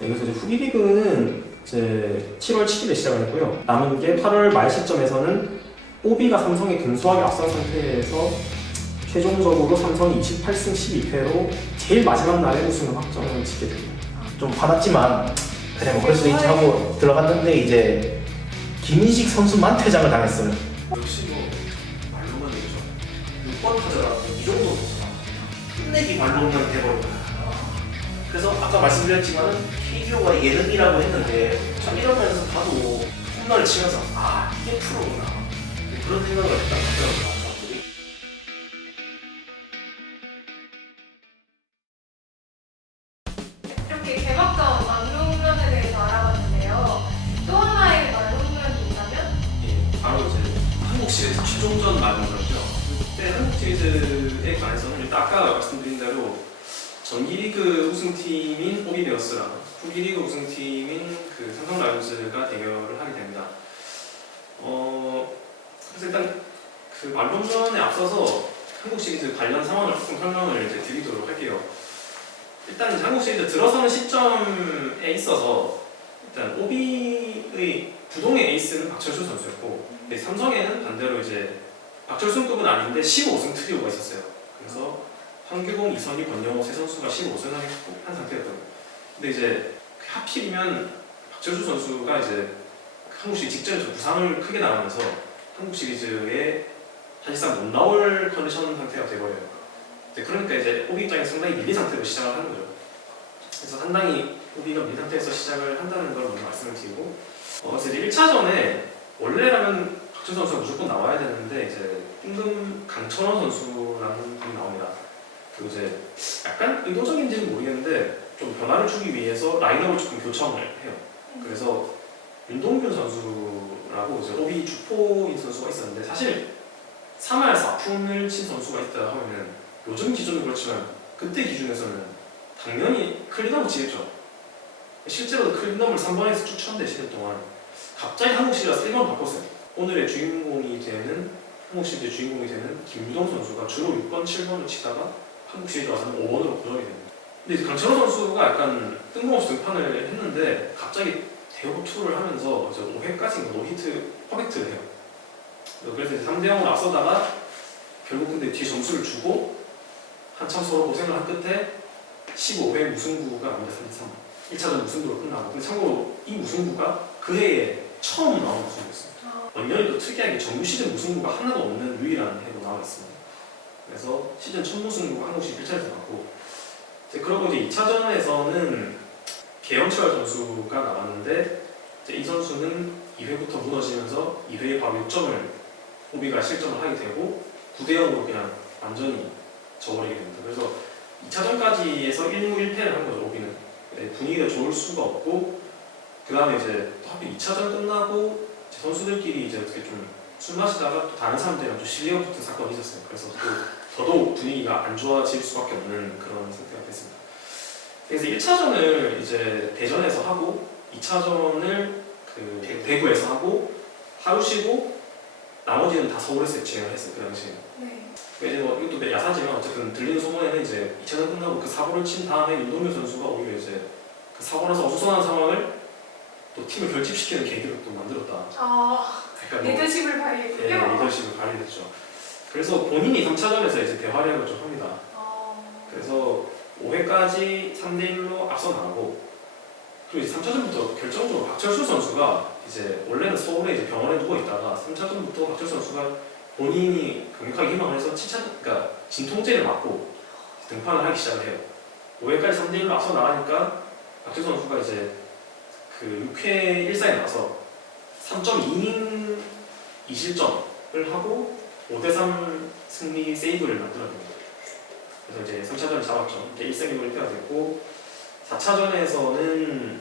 네, 그래서 이제 후기 리그는 이제 7월 7일에 시작을 했고요. 남은 게 8월 말 시점에서는 오비가 삼성에 근소하게 앞선 상태에서 최종적으로 삼성이 28승 12패로 제일 마지막 날에 우승을 확정을 짓게 됩니다. 좀 화났지만 그냥 그럴 수도 있지 하고 들어갔는데 이제 김인식 선수만 퇴장을 당했어요. 역시 뭐 말로만 얘기죠. 6번 타자라 이 정도 선수가 끝내기 말로만 돼버린다. 그래서 아까 말씀드렸지만은 KBO가 예능이라고 했는데 참 이러면서 봐도 홈런을 치면서 아 이게 프로구나 그런 생각을 딱 하더라고요. 사람들이. 이렇게 개막전 만루홈런에 대해서 알아봤는데요. 또 하나의 만루홈런이 있다면? 예, 바로 이제 한국 시리즈 최종전 만루홈런이죠. 그때 한국 시리즈에 관해서는 일단 아까 말씀드린 대로 정기리그 우승팀인 오비베어스랑 후기리그 우승팀인 그 삼성 라이온즈가 대결을 하게 됩니다. 그래서 일단 그 만루홈런에 앞서서 한국 시리즈 관련 상황을 조금 설명을 이제 드리도록 할게요. 일단 이제 한국 시리즈 들어서는 시점에 있어서 일단 오비의 부동의 에이스는 박철수 선수였고 삼성에는 반대로 이제 박철수급은 아닌데 15승 트리오가 있었어요. 그래서 황규봉, 이선희, 권영호 세 선수가 15승을 한 상태였거든요. 근데 이제 하필이면 박철수 선수가 이제 한국 시리즈 직전에 부상을 크게 나가면서 한국 시리즈에 사실상 못 나올 컨디션 상태가 돼버려요. 그러니까 이제 오비 입장에서 상당히 밀린 상태로 시작을 하는 거죠. 그래서 상당히 오비가 밀린 상태에서 시작을 한다는 걸 먼저 말씀을 드리고 그래서 이제 1차전에 원래라면 박철수 선수가 무조건 나와야 되는데 이제 임금 강천원 선수라는 분이 나옵니다. 그리고 이제 약간 의도적인지는 모르겠는데 좀 변화를 주기 위해서 라인업을 조금 교청을 해요. 그래서 윤동균 선수라고 이제 오비 주포인 선수가 있었는데 사실 3할 4푼을 친 선수가 있다 하면은 요즘 기준은 그렇지만 그때 기준에서는 당연히 클린업을 치겠죠. 실제로도 클린업을 3번에서 쭉 쳤는데 10년 동안 갑자기 한국 시리즈에서 1번 바꿨어요. 오늘의 주인공이 되는 한국 시리즈 주인공이 되는 김유동 선수가 주로 6번, 7번을 치다가 한국 시리즈 와서는 5번으로 고정이 됩니다. 근데 이제 강철호 선수가 약간 뜬금없이 등판을 했는데 갑자기 대호2를 하면서 5회까지 노히트 퍼펙트를 해요. 그래서 이제 3대0으로 앞서다가 결국 근데 뒤에 점수를 주고 한참 서로 고생을 한 끝에 15회 무승부가 납니다. 3대3 1차전 무승부로 끝나고 근데 참고로 이 무승부가 그 해에 처음 나온 무승부였어요. 원년이 또 특이하게 정규 시즌 무승부가 하나도 없는 유일한 해로 나와 있습니다. 그래서 시즌 첫 무승부가 한국 시리즈 1차에서 나왔고 그러고 이제 2차전에서는 개영철 선수가 나왔는데 이제 이 선수는 2회부터 무너지면서 2회에 바로 6점을 오비가 실점을 하게 되고 9대0으로 그냥 완전히 져버리게 됩니다. 그래서 2차전까지 해서 1무 1패를 한 거죠. 오비는 분위기가 좋을 수가 없고 그 다음에 이제 또 하필 2차전 끝나고 이제 선수들끼리 이제 어떻게 좀 술 마시다가 또 다른 사람들이랑 좀 실리가 붙은 사건이 있었어요. 그래서 또 더더욱 분위기가 안 좋아질 수밖에 없는 그런 상태가 됐습니다. 그래서 1차전을 이제 대전에서 하고 2차전을 그 대구에서 하고 하루 쉬고 나머지는 다 서울에서 진행을 했어요. 그 당시에. 네. 이제 뭐 이것도 야사지만 어쨌든 들리는 소문에는 이제 2차전 끝나고 그 사고를 친 다음에 윤동규 선수가 오히려 이제 그 사고 나서 어수선한 상황을 또 팀을 결집시키는 계기로 또 만들었다. 그러니까 리더십을 발휘했군요. 네, 리더십을 발휘했죠. 그래서 본인이 3차전에서 이제 대활약을 좀 합니다. 그래서 5회까지 3대1로 앞서 나가고 그리고 이제 3차전부터 결정적으로 박철수 선수가 이제 원래는 서울에 이제 병원에 누워 있다가 3차전부터 박철수 선수가 본인이 강력하게 희망을 해서 그러니까 진통제를 맞고 등판을 하기 시작을 해요. 5회까지 3대1로 앞서 나가니까 박철수 선수가 이제 그 6회 1사에 나서 3.2이닝 2실점을 하고 5대3 승리 세이브를 만들어냅니다. 그래서 이제 3차전을 잡았죠. 이제 1승 1무를 빼야 됐고 4차전에서는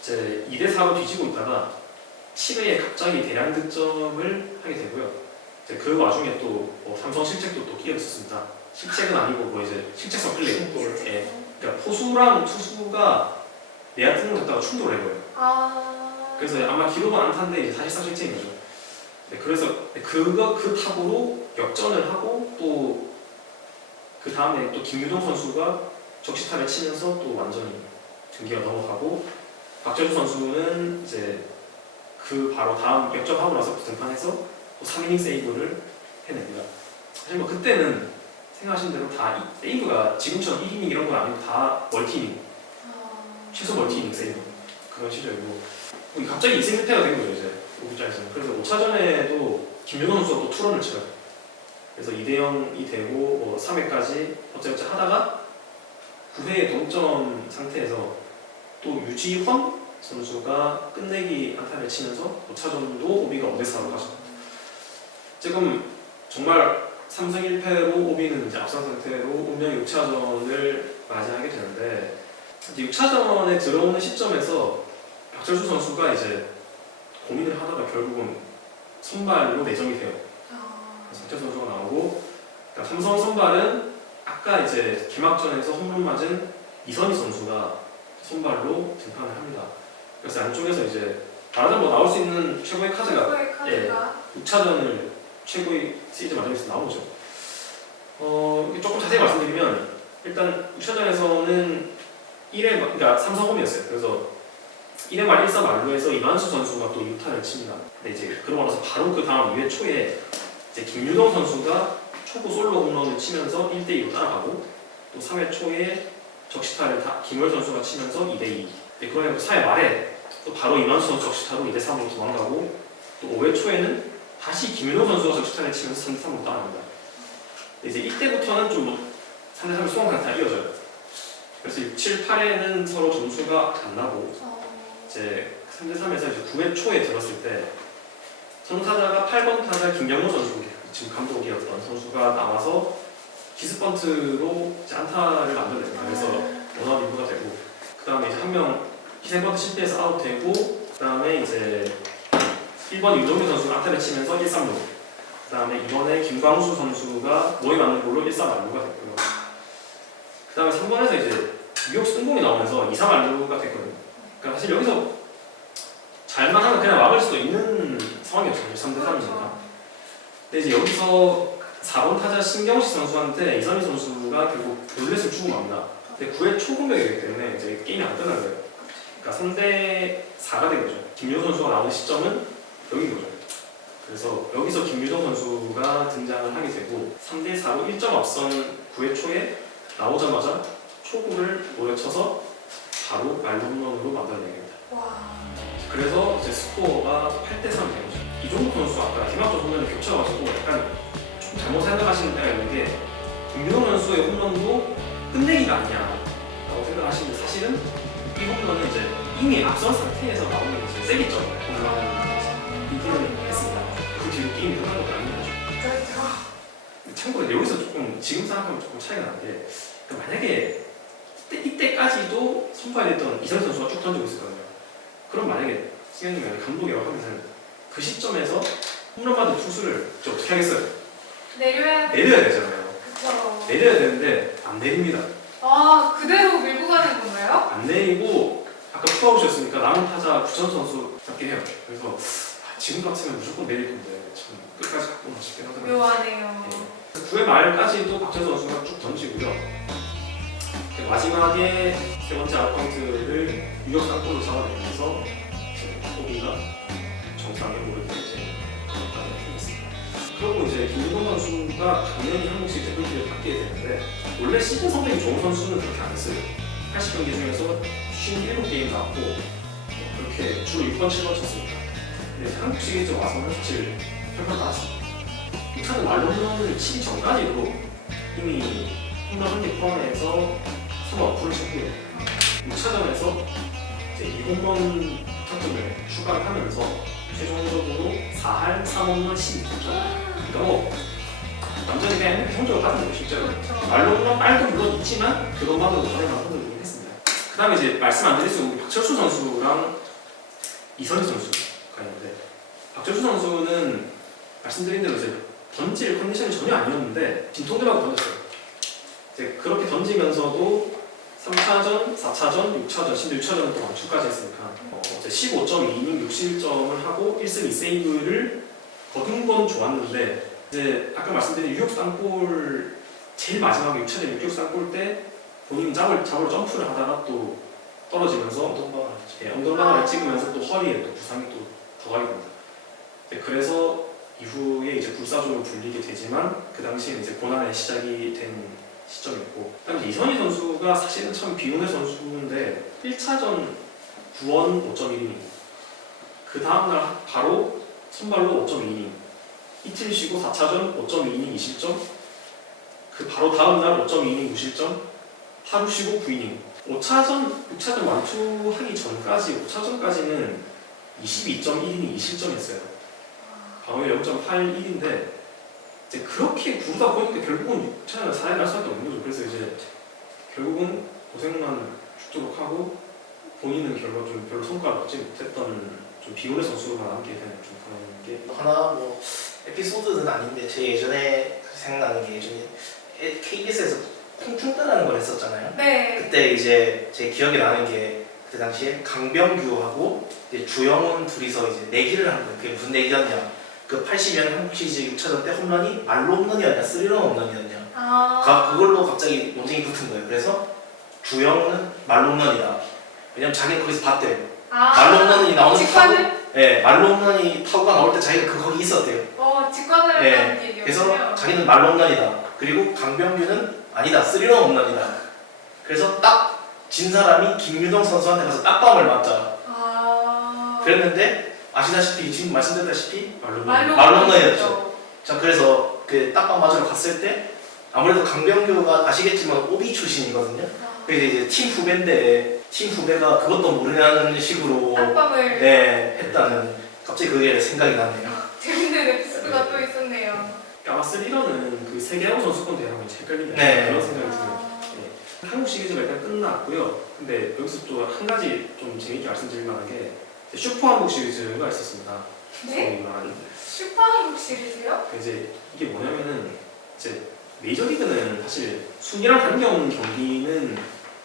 이제 2대4로 뒤지고 있다가 7회에 갑자기 대량 득점을 하게 되고요. 이제 그 와중에 또뭐 삼성 실책도 또 끼어 있었습니다. 실책은 아니고 뭐 이제 실책성 플레이. 예. 그러니까 포수랑 투수가 내야 등을 갖다가 충돌을 해버려요. 그래서 아마 기록은 안타인데 이제 사실상 실책인 거죠. 네, 그래서 그 타구로 역전을 하고 또 그 다음에 또 김유동 선수가 적시타를 치면서 또 완전히 등기가 넘어가고 박철수 선수는 이제 그 바로 다음 역전하고 나서 등판해서 또 3이닝 세이브를 해냅니다. 사실 뭐 그때는 생각하신 대로 다 세이브가 지금처럼 1이닝 이런 건 아니고 다 멀티이닝, 최소 멀티이닝 세이브 그런 시절이고 갑자기 이승태가 된 거죠 이제 입장에서는. 그래서 5차전에도 김준호 선수가 또 투런을 쳐요. 그래서 2대0이 되고 뭐 3회까지 어쩌고저쩌고 하다가 9회 동점 상태에서 또 유지헌 선수가 끝내기 안타를 치면서 5차전도 오비가 5대4로 가죠. 지금 정말 3승 1패로 오비는 이제 앞선 상태로 운명의 6차전을 맞이하게 되는데 이제 6차전에 들어오는 시점에서 박철수 선수가 이제 고민을 하다가 결국은 선발로 내정이 돼요. 그래서 박철수 선수가 나오고 그러니까 삼성 선발은 아까 이제 개막전에서 홈런 맞은 이선희 선수가 선발로 등판을 합니다. 그래서 안쪽에서 이제 말하자면 뭐 나올 수 있는 최고의 카드가 최고의 카드가 6차전을 최고의 시리즈 마지막에서 나오죠. 이렇게 조금 자세히 말씀드리면 일단 6차전에서는 1회 그러니까 삼성 홈이었어요. 그래서 1회 말 1사 만루에서 이만수 선수가 또 6타를 칩니다. 근데 이제 그러고 나서 바로 그 다음 2회 초에 이제 김유동 선수가 초구 솔로 홈런을 치면서 1대2로 따라가고 또 3회 초에 적시타를 김호열 선수가 치면서 2대2. 그러면 또 4회 말에 또 바로 이만수 선수 적시타로 2대3으로 도망가고 또 5회 초에는 다시 김윤호 선수가 적시타를 치면서 3대3으로 따라갑니다. 이제 이때부터는 좀 3대3의 수강 상태가 이어져요. 그래서 6, 7, 8회는 서로 점수가 안 나고 이제 3대3에서 이제 9회 초에 들었을 때 선타자가 8번 타자 김경호 선수, 지금 감독이었던 선수가 나와서 기습번트로 이제 안타를 만들어냅니다. 그래서 원아웃 2루가 되고 그 다음에 이제 한 명 희생번트 실패해서 아웃되고 그 다음에 이제 1번 윤동규 선수가 안타를 치면서 1-3루 그 다음에 이번에 김광수 선수가 모이 맞는 볼로 1-3루가 됐고요. 그 다음에 3번에서 이제 유격수 승공이 나오면서 2-3루가 됐거든요. 그러니까 사실 여기서 잘만 하면 그냥 막을 수도 있는 상황이었죠. 3대3이니까. 근데 이제 여기서 4번 타자 신경식 선수한테 이선희 선수가 결국 볼넷을 주고 맙니다. 근데 9회 초 공격이기 때문에 이제 게임이 안 끝난 거예요. 그러니까 3대4가 된 거죠. 김유동 선수가 나오는 시점은 여기인 거죠. 그래서 여기서 김유동 선수가 등장을 하게 되고 3대4로 1점 앞선 9회 초에 나오자마자 초구를 노려쳐서 바로 말로 홈런으로 만들어내게 됩니다. 그래서 이제 스코어가 8대3 된 거죠. 이종국 선수 아까 개막전 홈런을 겹쳐가지고 약간 좀 잘못 생각하시는 때가 있는 게 김유동 선수의 홈런도 끝내기가 아니야라고 생각하시는데 사실은 이 홈런은 이제 이미 앞선 상태에서 나오는 이제 세기점 홈런이기는 했습니다. 그 뒤로 게임이 끝난 것도 아닌 거죠. 참고로 여기서 조금 지금 생각하면 조금 차이가 나는 게 그러니까 만약에 이때까지도 선발했던 이선희 선수가 쭉 던지고 있었거든요. 그럼 만약에 승현님이 감독이라고 하면은 그 시점에서 홈런 받은 투수를 이제 어떻게 하겠어요? 내려야 되잖아요. 그쵸. 내려야 되는데 안 내립니다. 그대로 밀고 가는 건가요? 안 내리고 아까 투아웃이었으니까 남은 타자 구천 선수 잡게 해요. 그래서 지금 같으면 무조건 내릴 건데 참 끝까지 갖고 싶긴 하더라고요. 묘하네요. 9회 말까지도 박찬수 선수가 쭉 던지고요. 마지막에 세 번째 아웃카운트를 유격상골로 잡아내면서 호비가 정상에 오르게 되었다는 팀이었습니다. 그리고 이제 김윤동 선수가 당연히 한국식 대표팀을 받게 되는데 원래 시즌 성적이 좋은 선수는 그렇게 안 했어요. 80경기 중에서 57게임 나왔고 그렇게 주로 6번, 7번 쳤습니다. 근데 한국 시리즈 와서는 사실 평가를 받았습니다. 6차전 말로 홈런을 치기 전까지도 이미 홈런 한 개 포함해서 3번 어플을 쳤고요. 6차전에서 이제 2홈런 타점을 추가를 하면서 최종적으로 4할 3홈런 12점. 그러니까 뭐 완전히 그냥 MVP 성적을 받은 거죠 실제로. 말로 홈런 빨도 물론 있지만 그것만으로 가능한 홈런을 했습니다. 그 다음에 이제 말씀 안 드릴 수 없는 박철수 선수랑 이선희 선수가 있는데 박철수 선수는 말씀드린 대로 이제 던질 컨디션이 전혀 아니었는데 진통제하고 던졌어요. 이제 그렇게 던지면서도 3차전, 4차전, 6차전, 심지어 6차전은 또 완투까지 했으니까 이제 15.2이닝 61점을 하고 1승 2세이브를 거둔 건 좋았는데 이제 아까 말씀드린 유격수 땅볼 제일 마지막에 6차전 유격수 땅볼 때 본인이 잡으러 점프를 하다가 또 떨어지면서 엉덩방아를 찍으면서 또 허리에 또 부상이 또 더하게 됩니다. 네, 그래서 이후에 이제 불사조로 불리게 되지만 그 당시에 이제 고난의 시작이 된 시점이었고, 그다음에 이선희 선수가 사실은 참 비운의 선수인데 1차전 9원 5.1이닝, 그 다음날 바로 선발로 5.2이닝, 이틀 쉬고 4차전 5.2이닝 2실점, 그 바로 다음날 5.2이닝 무실점, 하루 쉬고 9이닝. 5차전, 6차전 완투하기 전까지 5차전까지는 22.1이닝 2실점했어요. 방어율 0.81인데 이제 그렇게 구르다 보니까 결국은 6차전을 살아날 수밖에 없는 거죠. 그래서 이제 결국은 고생만 죽도록 하고 본인은 결국 좀 별로 성과를 얻지 못했던 좀 비운의 선수가 남게 되는 좀 그런 게 하나 뭐 에피소드는 아닌데 제 예전에 생각나는 게 예전에 KBS에서 쿵충따라는 걸 했었잖아요. 네. 그때 이제 제 기억에 나는 게 그때 당시에 강병규하고 이제 주영훈 둘이서 이제 내기를 한 거예요. 그게 무슨 내기였냐? 그 80년 한국 시리즈 6차전 때 홈런이 말로 홈런이었냐, 스리런 홈런이었냐? 그걸로 갑자기 논쟁이 붙은 거예요. 그래서 주영훈은 말로 홈런이다. 왜냐면 자기는 거기서 봤대요. 말로 홈런이 나오는 직관을? 네, 말로 홈런이 타구가 나올 때 자기가 거기 있었대요. 직관을 네, 했다는 얘기였어요. 그래서 자기는 말로 홈런이다. 그리고 강병규는 아니다, 스리런 홈런이다. 그래서 딱 진 사람이 김유동 선수한테 가서 딱밤을 맞자. 그랬는데 아시다시피 지금 말씀드렸다시피 말로 홈런이었죠. 자, 그래서 그 딱밤 맞으러 갔을 때 아무래도 강병규가 아시겠지만 오비 출신이거든요. 그래서 이제 팀 후배인데 팀 후배가 그것도 모르는 식으로 딱밤을 했다는, 갑자기 그게 생각이 나네요. 재밌는 에피소드가 또 있었네요. 아마 스리런은 그 세계야구 선수권 대회하고 헷갈리는 네. 그런 생각이 들어요. 한국 시리즈가 일단 끝났고요. 근데 여기서 또 한 가지 좀 재밌게 말씀드릴 만한 게 슈퍼 한국 시리즈가 있었습니다. 네? 슈퍼 한국 시리즈요? 이제 이게 뭐냐면은 이제 메이저리그는 사실 순위랑 관계없는 경기는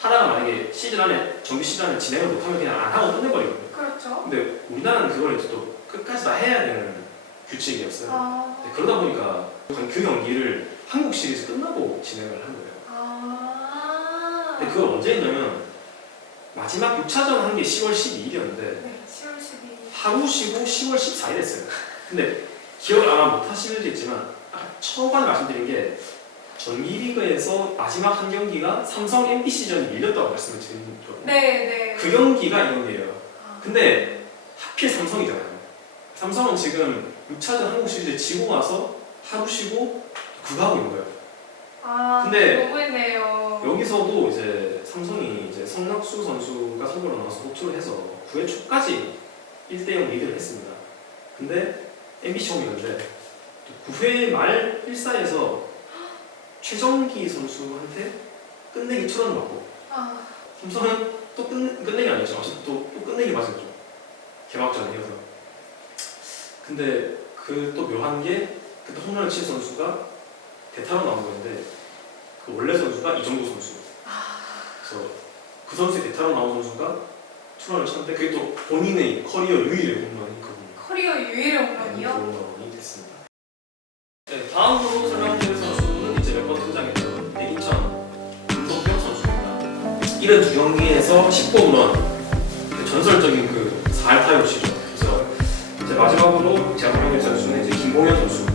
하다가 만약에 시즌 안에 정규 시즌 안에 진행을 못하면 그냥 안 하고 끝내버리거든요. 그렇죠. 근데 우리나라는 그걸 이제 또 끝까지 다 해야 되는 규칙이었어요. 네, 그러다 보니까 그 경기를 한국 시리즈 끝나고 진행을 한 거예요. 근데 그걸 언제 했냐면 마지막 6차전 한 게 10월 12일이었는데 네, 10월 12일. 하루 쉬고 10월 14일 했어요. 근데 기억을 아마 못 하실 수도 있지만 초반에 말씀드린 게 전기리그에서 마지막 한 경기가 삼성 MBC전이 밀렸다고 말씀을 드린 거예요. 네. 그 경기가 이 경기예요. 근데 하필 삼성이잖아요. 삼성은 지금 6차전 한국 시리즈 지고 나서 하루 쉬고 그거 하고 있는 거예요. 근데 너무했네요. 여기서도 이제 삼성이 이제 성낙수 선수가 선거로 나와서 호투를 해서 9회 초까지 1대0 리드를 했습니다. 근데 MBC 홈이었는데 9회 말 1사에서 최정기 선수한테 끝내기 투런을 맞고 삼성은 또 끝내기 아니었죠. 어쨌든 또 끝내기 맞았죠. 개막전에 이어서. 근데 그 또 묘한 게 그때 홈런을 친 선수가 대타로 나온 건데 그 원래 선수가 이정도 선수. 그래서 그 선수의 대타로 나온 선수가 투런을 쳤는데 그게 또 본인의 커리어 유일의 홈런이 그분이. 커리어 유일의 홈런이요? 홈런이 됐습니다. 네, 다음으로 설명드릴 선수는 이제 몇 번 등장했던 백인천 김동병 선수입니다. 72경기에서 10홈런, 전설적인 그 4할타율이죠. 그래서 이제 마지막으로 제가 설명드릴 선수는 이제 김봉현 선수.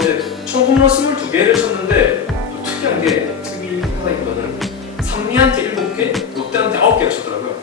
이제 총 홈런 22개를 쳤는데 또 특이한 게